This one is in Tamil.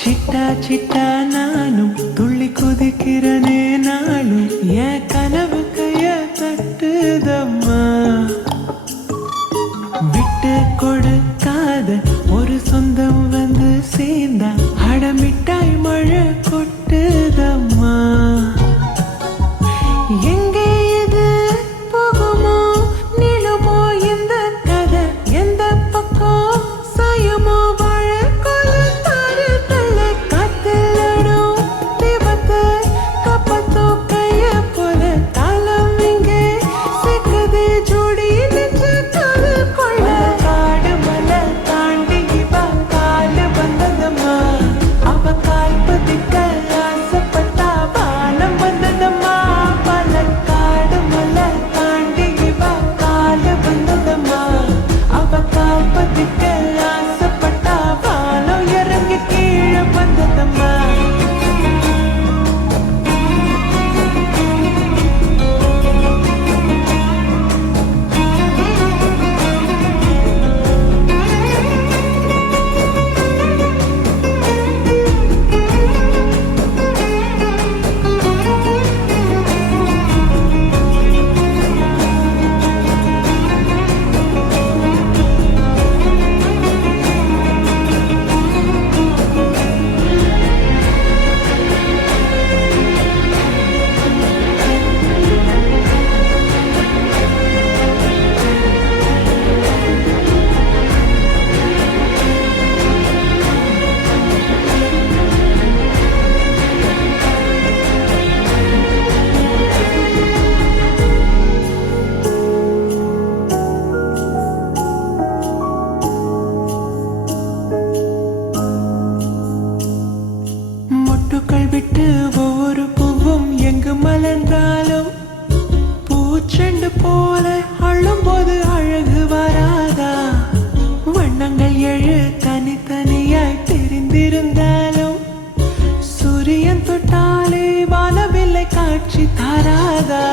சிட்டா சிட்டா நானும் துள்ளி குதிக்கிறனே நாளும் என் கனவு கைய தட்டுதம்மா. விட்டு கொடுக்காத ஒரு சொந்தம் வந்து சேர்ந்தா அடமிட்டாய் மழை கொட்டுதம்மா. எங்கே இது போகுமோ நிலுமோ இந்த கதை, எந்த பக்கம் சாயமோ வாழ கொல தாரு தள்ள காத்திலடும் தீபத்தை கப்பத்தோ கைய போல தாளம் இங்கே சிக்குது ஜோடி நெஞ்சு காது கொள்ள. காடு மலை தாண்டி இவ காலு வந்ததம்மா, அவ கால் பதிக்க ஆசைப்பட்டா வானம் வந்ததம்மா. பலக்காடு மலை தாண்டி இவ காலு வந்ததம்மா, அவ கால் பதிக்க ஆசைப்பட்டா வானம் இறங்கி கீழே வந்ததம்மா. மொட்டுக்கள் விட்டு ஒவ்வொரு பூவும் எங்கு மலர்ந்தாலும் பூச்செண்டு போல அள்ளும் போது அழகு வராதா. வண்ணங்கள் எழு தனித்தனியாய் தெரிந்திருந்தாலும் சூரியன் தொட்டாலே வானவில்லை காட்சி தராதா.